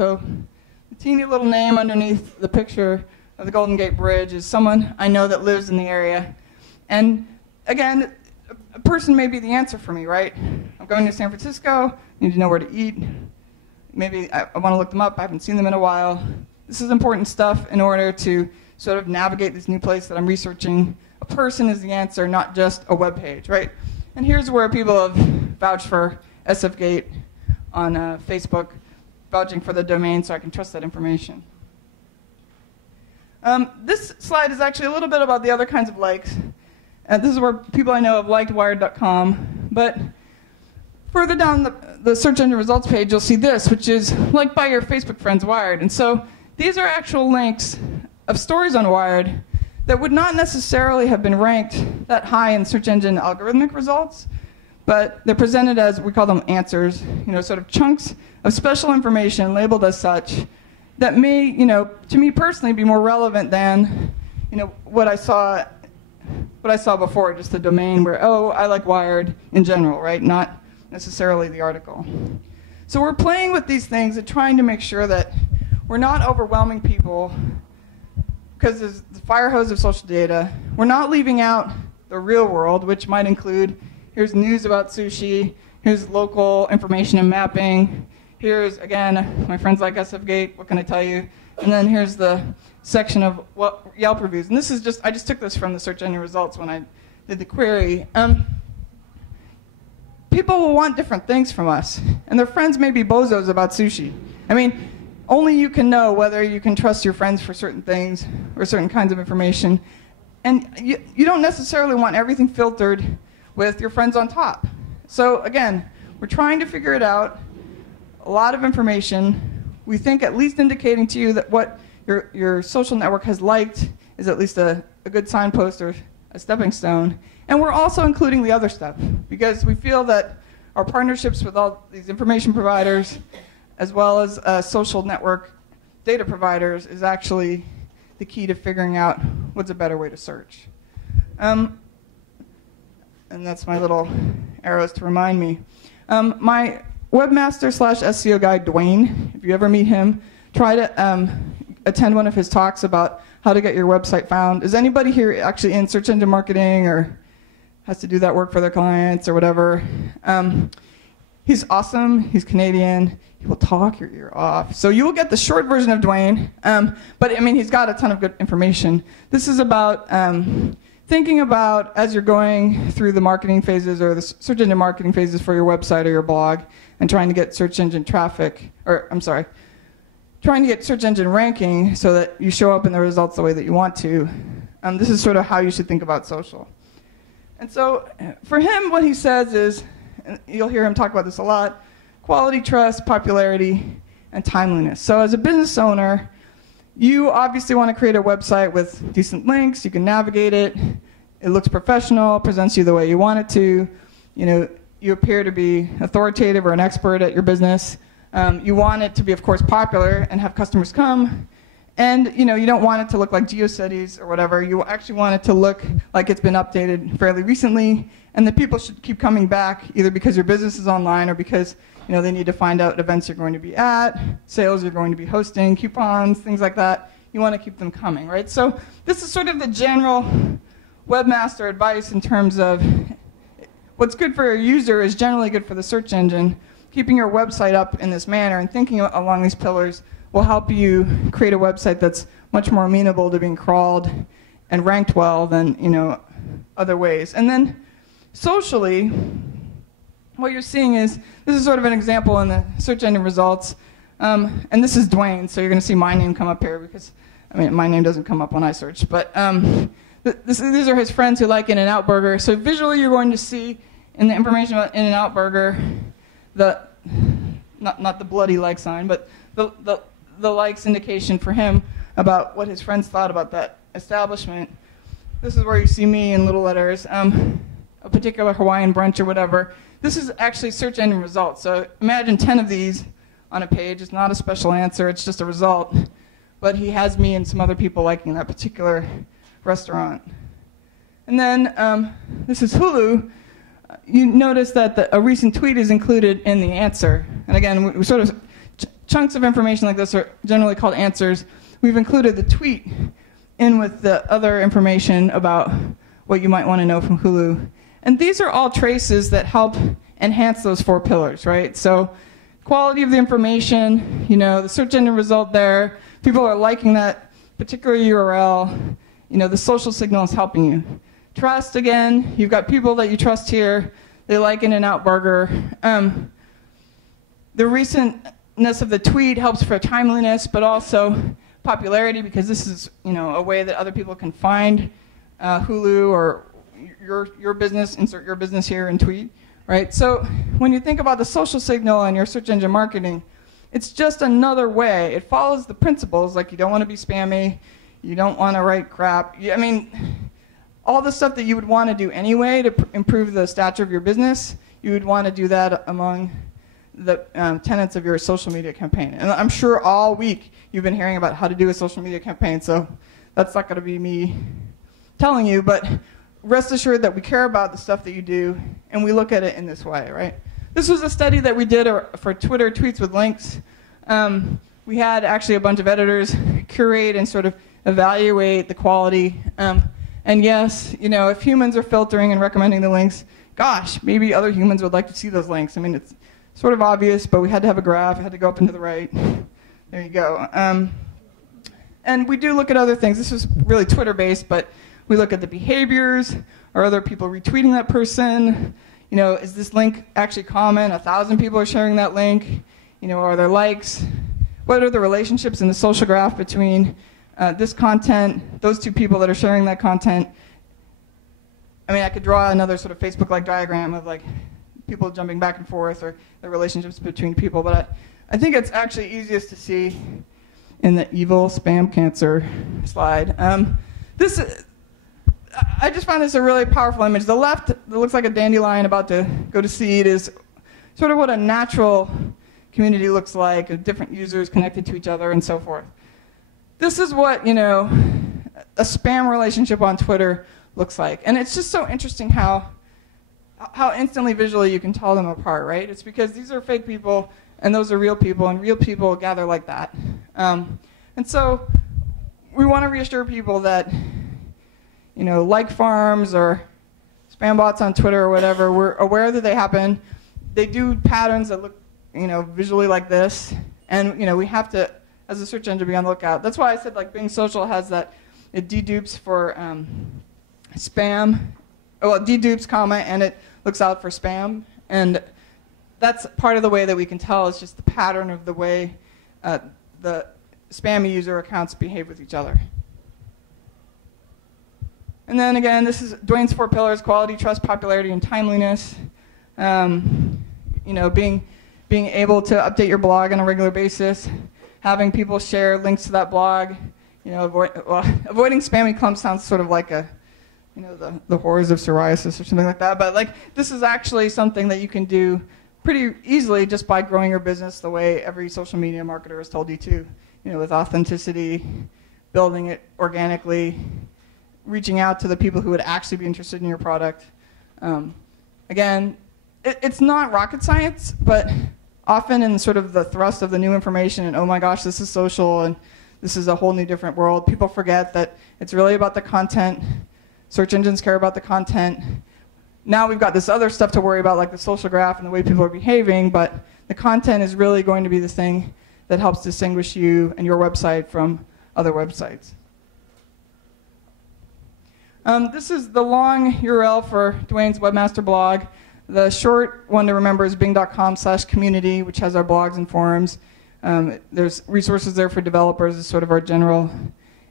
So the teeny little name underneath the picture of the Golden Gate Bridge is someone I know that lives in the area. And again, a person may be the answer for me, right? I'm going to San Francisco, need to know where to eat. Maybe I want to look them up, I haven't seen them in a while. This is important stuff in order to sort of navigate this new place that I'm researching. A person is the answer, not just a web page, right? And here's where people have vouched for SFGate on Facebook, vouching for the domain so I can trust that information. This slide is actually a little bit about the other kinds of likes. This is where people I know have liked wired.com. But further down the search engine results page, you'll see this, which is liked by your Facebook friends Wired. And so these are actual links of stories on Wired that would not necessarily have been ranked that high in search engine algorithmic results, but they're presented as, we call them answers, sort of chunks of special information labeled as such that may, to me personally, be more relevant than, what I saw before, just the domain where, oh, I like Wired in general, right? Not necessarily the article. So we're playing with these things and trying to make sure that we're not overwhelming people because there's the fire hose of social data. We're not leaving out the real world, which might include, here's news about sushi, here's local information and mapping, here's, again, my friends like SFGate, what can I tell you? And then here's the section of Yelp reviews. And this is just, I just took this from the search engine results when I did the query. People will want different things from us. And their friends may be bozos about sushi. I mean, only you can know whether you can trust your friends for certain things or certain kinds of information. And you don't necessarily want everything filtered with your friends on top. So again, we're trying to figure it out. A lot of information. We think at least indicating to you that what your social network has liked is at least a good signpost or a stepping stone. And we're also including the other stuff because we feel that our partnerships with all these information providers as well as social network data providers is actually the key to figuring out what's a better way to search. And that's my little arrows to remind me. My webmaster / SEO guy, Dwayne, if you ever meet him, try to attend one of his talks about how to get your website found. Is anybody here actually in search engine marketing or has to do that work for their clients or whatever? He's awesome. He's Canadian. He will talk your ear off. So you will get the short version of Dwayne. But I mean, he's got a ton of good information. This is about thinking about as you're going through the marketing phases or the search engine marketing phases for your website or your blog and trying to get search engine traffic, or I'm sorry, trying to get search engine ranking so that you show up in the results the way that you want to. This is sort of how you should think about social. And so for him, what he says is, and you'll hear him talk about this a lot, quality, trust, popularity, and timeliness. So as a business owner, you obviously want to create a website with decent links, you can navigate it, it looks professional, presents you the way you want it to, you appear to be authoritative or an expert at your business. You want it to be, of course, popular and have customers come. And you don't want it to look like GeoCities or whatever. You actually want it to look like it's been updated fairly recently, and that people should keep coming back either because your business is online or because they need to find out events you're going to be at, sales you're going to be hosting, coupons, things like that. You want to keep them coming, right? So this is sort of the general webmaster advice in terms of what's good for your user is generally good for the search engine. Keeping your website up in this manner and thinking along these pillars will help you create a website that's much more amenable to being crawled and ranked well than other ways. And then socially, what you're seeing is, this is sort of an example in the search engine results. And this is Dwayne, so you're going to see my name come up here because, my name doesn't come up when I search. But these are his friends who like In-N-Out Burger. So visually, you're going to see in the information about In-N-Out Burger, not the bloody like sign, but the likes indication for him about what his friends thought about that establishment. This is where you see me in little letters, a particular Hawaiian brunch or whatever. This is actually search engine results. So imagine 10 of these on a page. It's not a special answer, it's just a result. But he has me and some other people liking that particular restaurant. And then this is Hulu. You notice that a recent tweet is included in the answer. And again, we sort of chunks of information like this are generally called answers. We've included the tweet in with the other information about what you might want to know from Hulu. And these are all traces that help enhance those 4 pillars, right? So quality of the information, the search engine result there, people are liking that particular URL, the social signal is helping you. Trust, again, you've got people that you trust here, they like In-N-Out Burger. The recentness of the tweet helps for timeliness, but also popularity, because this is a way that other people can find Hulu or your business, insert your business here and tweet, right? So when you think about the social signal and your search engine marketing, it's just another way. It follows the principles, like you don't want to be spammy, you don't want to write crap. I mean, all the stuff that you would want to do anyway to improve the stature of your business, you would want to do that among the tenets of your social media campaign. And I'm sure all week you've been hearing about how to do a social media campaign, so that's not going to be me telling you, but rest assured that we care about the stuff that you do, and we look at it in this way, right? This was a study that we did for Twitter tweets with links. We had actually a bunch of editors curate and sort of evaluate the quality. And yes, if humans are filtering and recommending the links, gosh, maybe other humans would like to see those links. I mean, it's sort of obvious, but we had to have a graph. It had to go up and to the right. There you go. And we do look at other things. This was really Twitter-based, but we look at the behaviors. Are other people retweeting that person? Is this link actually common? 1,000 people are sharing that link. Are there likes? What are the relationships in the social graph between this content, those 2 people that are sharing that content? I mean, I could draw another sort of Facebook-like diagram of like people jumping back and forth, or the relationships between people, but I think it's actually easiest to see in the evil spam cancer slide. I just found this a really powerful image. The left, that looks like a dandelion about to go to seed, is sort of what a natural community looks like, different users connected to each other and so forth. This is what, a spam relationship on Twitter looks like. And it's just so interesting how instantly visually you can tell them apart, right? It's because these are fake people and those are real people, and real people gather like that. And so we want to reassure people that like farms or spam bots on Twitter or whatever, we're aware that they happen. They do patterns that look, visually like this. And, we have to, as a search engine, be on the lookout. That's why I said, like, Bing Social has that, it dedupes for spam. Well, it dedupes, and it looks out for spam. And that's part of the way that we can tell. It's just the pattern of the way the spammy user accounts behave with each other. And then again, this is Dwayne's 4 pillars: quality, trust, popularity, and timeliness. Being able to update your blog on a regular basis, having people share links to that blog. Avoiding spammy clumps sounds sort of like the horrors of psoriasis or something like that. But this is actually something that you can do pretty easily just by growing your business the way every social media marketer has told you to. With authenticity, building it organically, reaching out to the people who would actually be interested in your product. Again, it's not rocket science, but often in sort of the thrust of the new information and, oh my gosh, this is social and this is a whole new different world, people forget that it's really about the content. Search engines care about the content. Now we've got this other stuff to worry about, like the social graph and the way people are behaving, but the content is really going to be the thing that helps distinguish you and your website from other websites. This is the long URL for Dwayne's webmaster blog. The short one to remember is bing.com/community, which has our blogs and forums. There's resources there for developers as sort of our general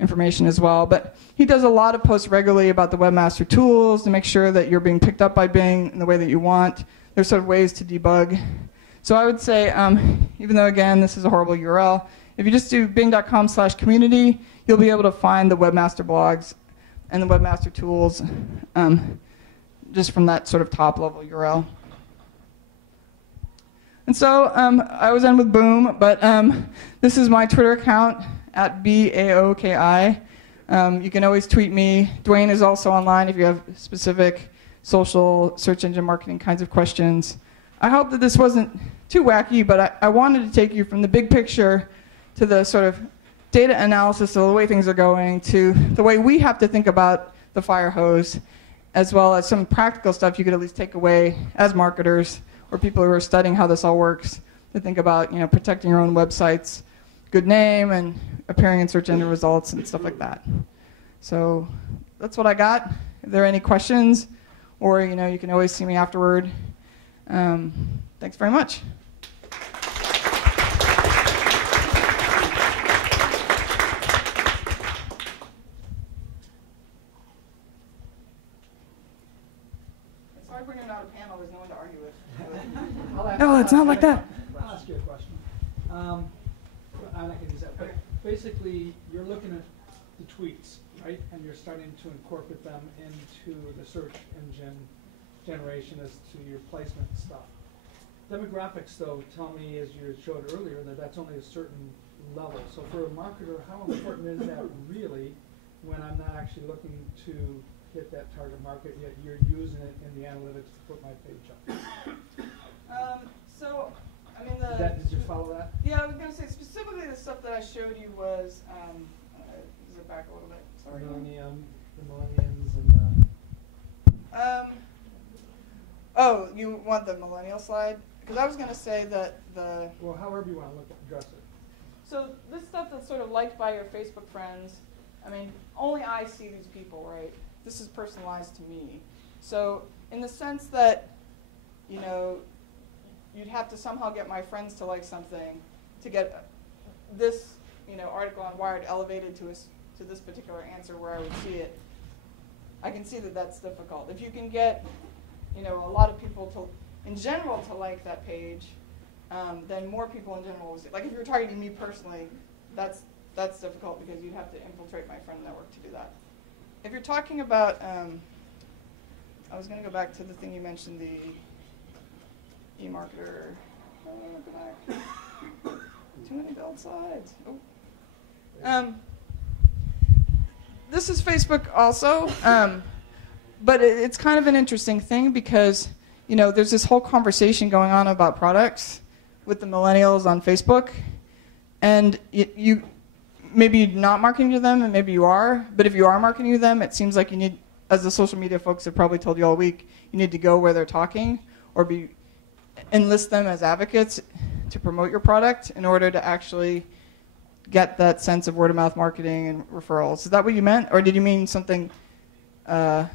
information as well. But he does a lot of posts regularly about the webmaster tools to make sure that you're being picked up by Bing in the way that you want. There's sort of ways to debug. So I would say, even though, again, this is a horrible URL, if you just do bing.com/community, you'll be able to find the webmaster blogs and the webmaster tools just from that sort of top-level URL. And so I was in with Boom, but this is my Twitter account, @BAOKI. You can always tweet me. Dwayne is also online if you have specific social search engine marketing kinds of questions. I hope that this wasn't too wacky, but I wanted to take you from the big picture to the sort of data analysis of the way things are going to the way we have to think about the fire hose, as well as some practical stuff you could at least take away as marketers or people who are studying how this all works to think about, protecting your own website's good name and appearing in search engine results and stuff like that. So that's what I got. If there are any questions, or you can always see me afterward. Thanks very much. It's hard when you're not a panel. There's no one to argue with. No, it's not like that. I'll ask you a question. I'm not going to use that. But basically, you're looking at the tweets, right? And you're starting to incorporate them into the search engine generation as to your placement stuff. Demographics, though, tell me, as you showed earlier, that that's only a certain level. So for a marketer, how important is that really when I'm not actually looking to hit that target market, yet you're using it in the analytics to put my page up? Did you follow that? Yeah, I was going to say specifically the stuff that I showed you was, is it back a little bit? Sorry. The millennials, and oh, you want the millennial slide? Because I was going to say that well, however you want to address it. So this stuff that's sort of liked by your Facebook friends, only I see these people, right? This is personalized to me. So in the sense that, you'd have to somehow get my friends to like something to get this, article on Wired elevated to this particular answer where I would see it. I can see that that's difficult. If you can get, a lot of people in general to like that page, then more people in general will see it. Like if you're targeting me personally, that's difficult because you'd have to infiltrate my friend network to do that. If you're talking about, I was going to go back to the thing you mentioned, the e-marketer. Too many build slides. Oh. This is Facebook also, but it's kind of an interesting thing because there's this whole conversation going on about products with the millennials on Facebook, and you maybe you're not marketing to them, and maybe you are. But if you are marketing to them, it seems like you need, as the social media folks have probably told you all week, you need to go where they're talking or enlist them as advocates to promote your product in order to actually get that sense of word-of-mouth marketing and referrals. Is that what you meant? Or did you mean something, not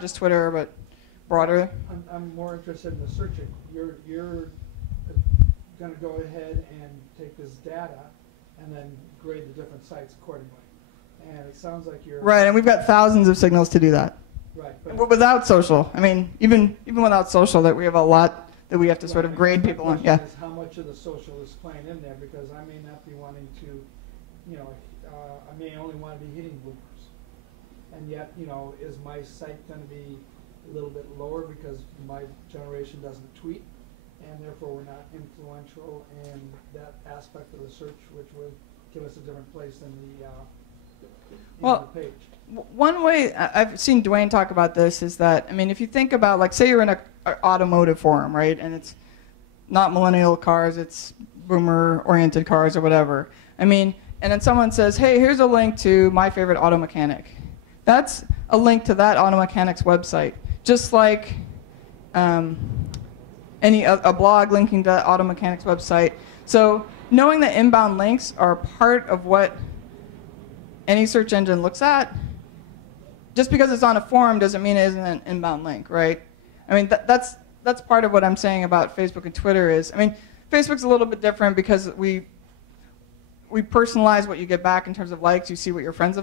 just Twitter, but broader? I'm more interested in the searching. You're going to go ahead and take this data and then grade the different sites accordingly. And it sounds like you're... Right, and we've got thousands of signals to do that. Right. But without social, even without social, that we have a lot that we have to sort of grade people on. Yeah. Is how much of the social is playing in there, because I may not be wanting to, I may only want to be hitting boomers, and yet, is my site going to be a little bit lower because my generation doesn't tweet, and therefore we're not influential in that aspect of the search, which would give us a different place than the page. One way I've seen Dwayne talk about this is that, if you think about, like, say you're in an automotive forum, right, and it's not millennial cars, it's boomer-oriented cars or whatever. And then someone says, hey, here's a link to my favorite auto mechanic. That's a link to that auto mechanic's website, just like a blog linking to that auto mechanic's website. So knowing that inbound links are part of what any search engine looks at, just because it's on a forum doesn't mean it isn't an inbound link, right? That's part of what I'm saying about Facebook and Twitter is, Facebook's a little bit different because we personalize what you get back in terms of likes. You see what your friends have liked.